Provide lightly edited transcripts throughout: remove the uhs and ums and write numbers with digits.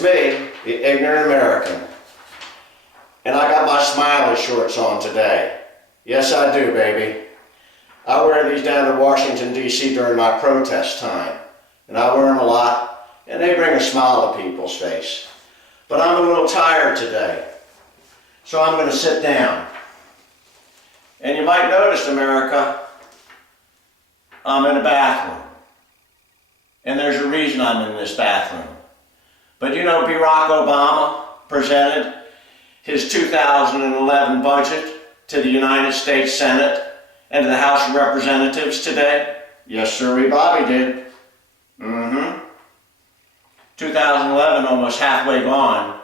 It's me, the ignorant American. And I got my smiley shorts on today. Yes, I do, baby. I wear these down to Washington, D.C. during my protest time. And I wear them a lot, and they bring a smile to people's face. But I'm a little tired today, so I'm going to sit down. And you might notice, America, I'm in a bathroom. And there's a reason I'm in this bathroom. But you know, Barrack Obama presented his 2011 budget to the United States Senate and to the House of Representatives today? Yes, sir, Bobby did. 2011 almost halfway gone,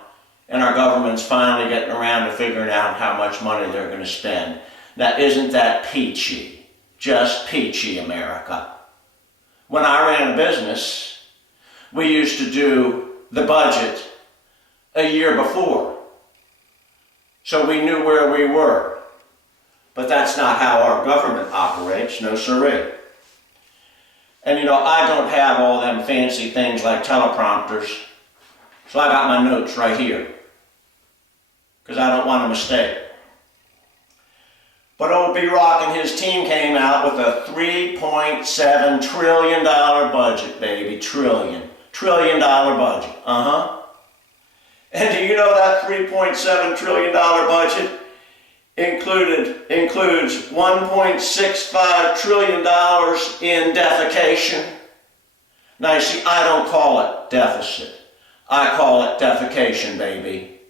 and our government's finally getting around to figuring out how much money they're going to spend. Now, isn't that peachy? Just peachy, America. When I ran a business, we used to do the budget a year before, so we knew where we were. But that's not how our government operates, no siree. And you know, I don't have all them fancy things like teleprompters, so I got my notes right here, because I don't want a mistake. But old B-Rock and his team came out with a $3.7 trillion budget, baby. Trillion dollar budget. And do you know that $3.7 trillion budget includes $1.65 trillion in defecation? Now you see, I don't call it deficit. I call it defecation, baby.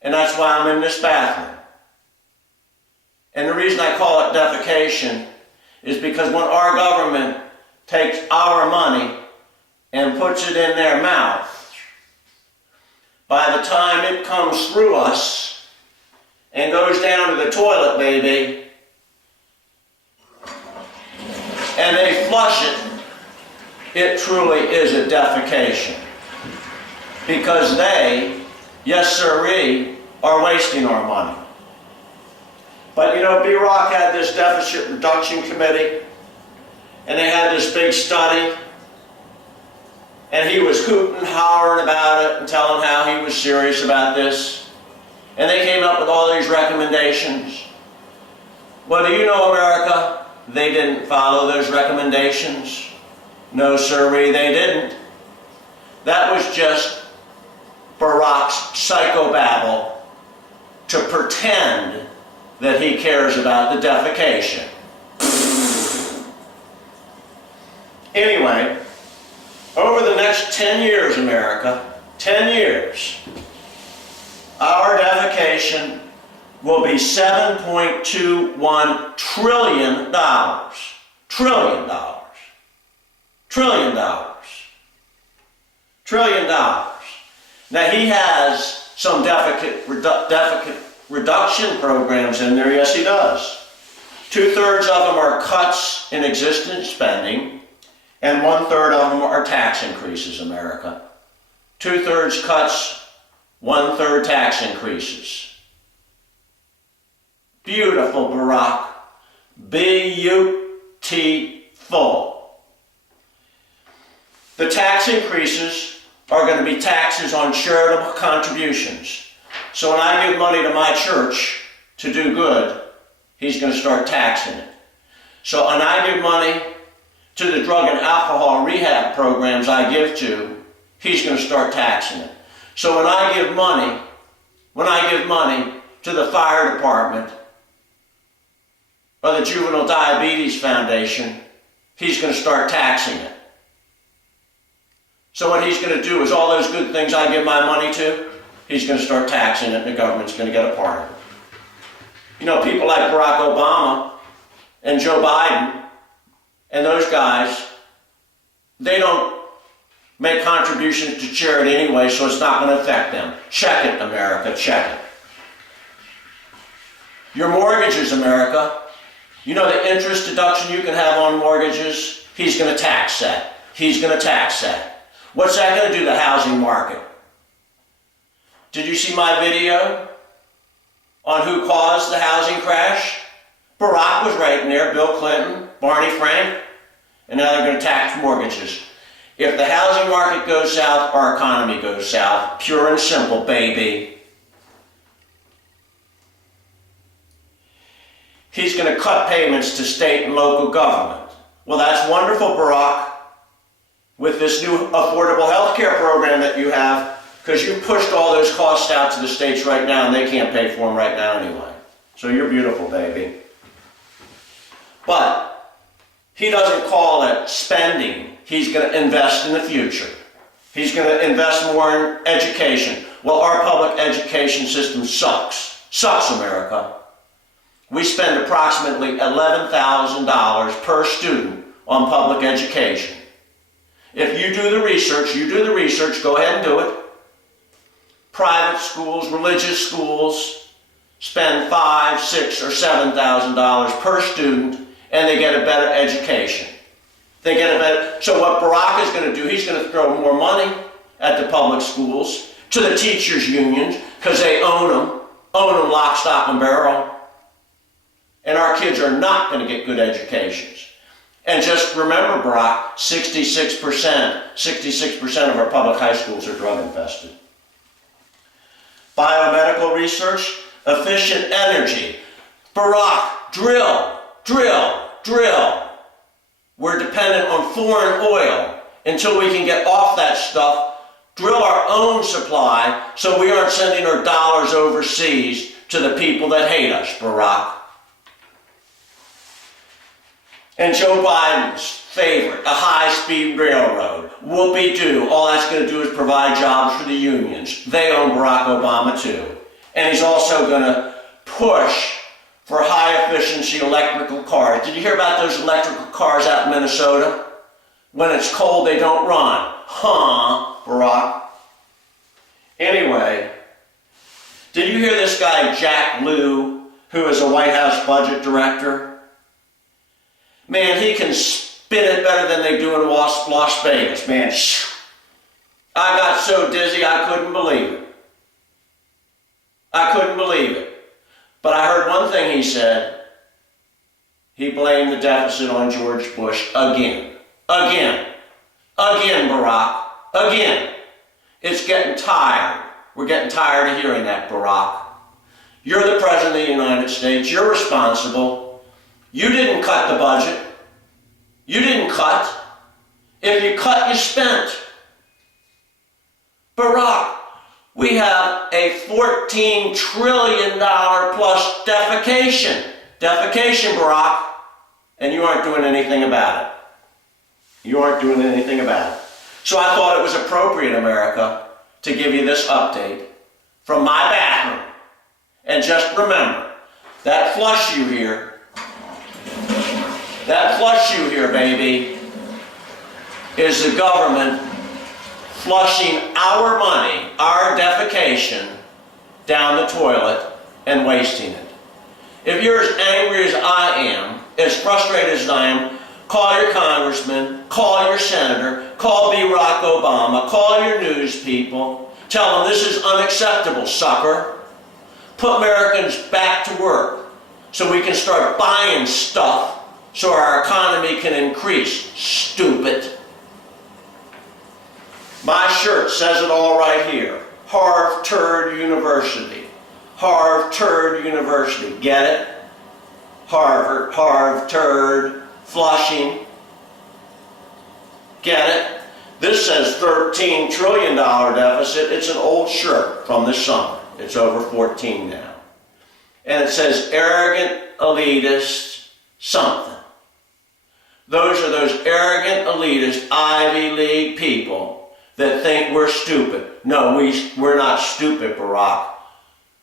And that's why I'm in this bathroom. And the reason I call it defecation is because when our government takes our money and puts it in their mouth, by the time it comes through us and goes down to the toilet, baby, and they flush it, it truly is a defecation. Because they, yes sirree, are wasting our money. But you know, B-Rock had this deficit reduction committee, and they had this big study, and he was hooting and hollering about it and telling how he was serious about this. And they came up with all these recommendations. Well, do you know, America, they didn't follow those recommendations? No, sirree, they didn't. That was just Barrack's psychobabble to pretend that he cares about the defecation. Anyway, over the next 10 years, America, 10 years, our defecation will be $7.21 trillion. Trillion dollars. Trillion dollars. Trillion dollars. Now he has some deficit reduction programs in there, yes he does. 2/3 of them are cuts in existing spending, and 1/3 of them are tax increases, America. 2/3 cuts, 1/3 tax increases. Beautiful, Barrack. Beautiful. The tax increases are going to be taxes on charitable contributions. So when I give money to my church to do good, he's going to start taxing it. So when I give money to the drug and alcohol rehab programs I give to, he's going to start taxing it. So when I give money to the fire department or the Juvenile Diabetes Foundation, he's going to start taxing it. So what he's going to do is all those good things I give my money to, he's going to start taxing it, and the government's going to get a part of it. You know, people like Barrack Obama and Joe Biden and those guys, they don't make contributions to charity anyway, so it's not going to affect them. Check it, America, check it. Your mortgages, America, you know the interest deduction you can have on mortgages? He's going to tax that. He's going to tax that. What's that going to do to the housing market? Did you see my video on who caused the housing crash? Barrack was right in there, Bill Clinton, Barney Frank, and now they're going to tax mortgages. If the housing market goes south, our economy goes south. Pure and simple, baby. He's going to cut payments to state and local government. Well, that's wonderful, Barrack, with this new affordable health care program that you have, because you pushed all those costs out to the states right now, and they can't pay for them right now anyway. So you're beautiful, baby. But he doesn't call it spending. He's going to invest in the future. He's going to invest more in education. Well, our public education system sucks. Sucks, America. We spend approximately $11,000 per student on public education. If you do the research, go ahead and do it. Private schools, religious schools, spend $5,000, $6,000, or $7,000 per student, and they get a better education. They get a better. So what Barrack is going to do, he's going to throw more money at the public schools, to the teachers' unions, because they own them lock, stock, and barrel. And our kids are not going to get good educations. And just remember, Barrack, 66% of our public high schools are drug infested. Biomedical research, efficient energy. Barrack, drill. We're dependent on foreign oil. Until we can get off that stuff, drill our own supply so we aren't sending our dollars overseas to the people that hate us, Barrack. And Joe Biden's favorite, a high-speed railroad. Whoopee-doo. All that's going to do is provide jobs for the unions. They own Barrack Obama too. And he's also going to push for high-efficiency electrical cars. Did you hear about those electrical cars out in Minnesota? When it's cold, they don't run. Huh, Barrack? Anyway, did you hear this guy, Jack Lew, who is a White House budget director? Man, he can spin it better than they do in Las Vegas, man. I got so dizzy I couldn't believe it. But I heard one thing he said. He blamed the deficit on George Bush again. Again, Barrack. Again. It's getting tired. We're getting tired of hearing that, Barrack. You're the President of the United States. You're responsible. You didn't cut the budget. You didn't cut. If you cut, you spent. Barrack, we have a $14 trillion plus defecation. Defecation, Barrack. And you aren't doing anything about it. So I thought it was appropriate, America, to give you this update from my bathroom. And just remember, that flush you hear, baby, is the government flushing our money, our defecation, down the toilet and wasting it. If you're as angry as I am, as frustrated as I am, call your congressman, call your senator, call Barrack Obama, call your news people, tell them this is unacceptable, sucker. Put Americans back to work so we can start buying stuff so our economy can increase, stupid. My shirt says it all right here. Harvard University. Harvard University. Get it? Harvard, Flushing. Get it? This says $13 trillion deficit. It's an old shirt from this summer. It's over 14 now. And it says arrogant, elitist, something. Those are those arrogant, elitist, Ivy League people that think we're stupid. No, we're not stupid, Barrack.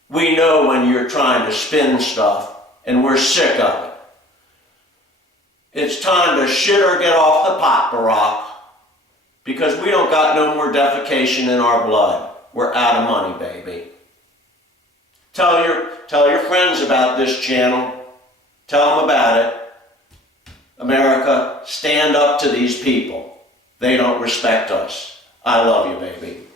We know when you're trying to spin stuff, and we're sick of it. It's time to shit or get off the pot, Barrack, because we don't got no more defecation in our blood. We're out of money, baby. Tell your friends about this channel. Tell them about it. America, stand up to these people. They don't respect us. I love you, baby.